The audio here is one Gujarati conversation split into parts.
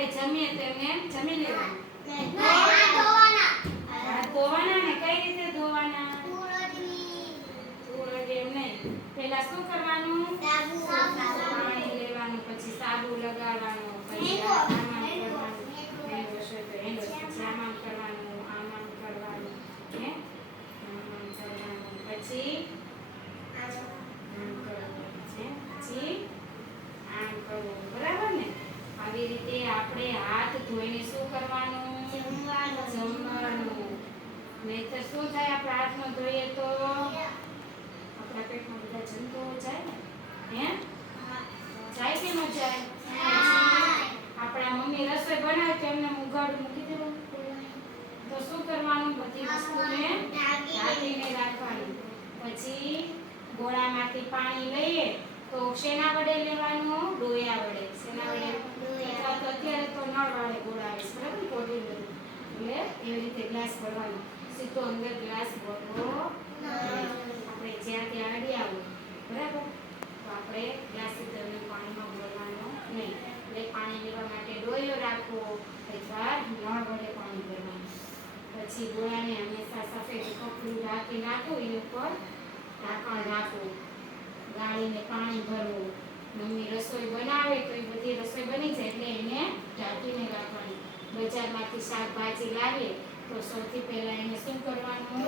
આપણે જમીએ તો એમને જમી લેવાનું. હાથ ધોવાના. ને? કઈ રીતે ધોવાના. એમ નહીં? પહેલા શું કરવાનું? સાબુ. પાણી લેવાનું પછી સાબુ લગાડવાનું પછી આમાં કરવાનું. આમાં કરવાનું હે? આમાં કરવાનું. પછી આમ કરવાનું છે પછી આમ કરવું બરાબર ને આવી રીતે આપણે હાથ ધોઈને શું કરવાનું? જમવાનું. જમવાનું. નહીતર શું થાય આપણે હાથ ન ધોઈએ તો? આપણા પેટમાં બધા જંતુઓ જાય ને? હે? જાય કે ન જાય? આપણા મમ્મી રસોઈ બનાવે તો એમને ઉગાડું મૂકી દેવાનું તો શું કરવાનું? બધી વસ્તુને ઢાંકીને રાખવાની. પછી ગોળામાંથી પાણી લઈએ તો શેના વડે લેવાનું ડોયા વડે શેના વડે અથવા તો અત્યારે તો નળ ગોળા આવે છે બરાબર? કોડી બધું. એટલે એવી રીતે ગ્લાસ ભરવાનો. સીધો અંદર ગ્લાસ ભરવો આપણે જ્યાં ત્યાં અડી આવું. બરાબર? તો આપણે ગ્લાસ સીધો પાણીમાં ભરવાનો નહીં. એટલે પાણી લેવા માટે ડોયો રાખવો અથવા નળ વડે પાણી ભરવાનું. પછી ગોળાને હંમેશા સફેદ કપડું રાખી નાખવું એની ઉપર ઢાંકણ રાખવું ગાળીને પાણી ભરવું મમ્મી રસોઈ બનાવે તો એ બધી રસોઈ બની જાય એટલે એને ઢાંકીને રાખવાની શાકભાજી લાવીએ તો સૌથી પહેલા એને શું કરવાનું?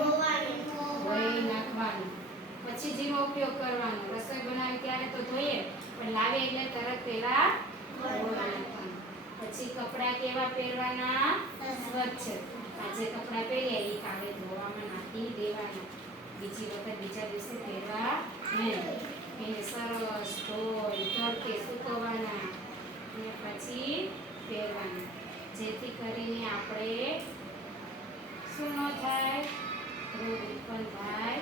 ધોઈ નાખવાનું. પછી જેનો ઉપયોગ કરવાનો. રસોઈ બનાવી ત્યારે તો ધોઈએ પણ લાવે એટલે તરત પહેલા પછી કપડાં કેવા પહેરવાના? સ્વચ્છ. આજે કપડાં પહેર્યા એ કાલે ધોવામાં નાખી દેવાના. બીજી વખત બીજા દિવસે પહેરવા નહીં. એને સરસ ધોઈ તડકે સૂકવવાના. અને પછી પહેરવાના. જેથી કરીને આપણે શું ન થાય? રોગ ઉત્પન્ન થાય.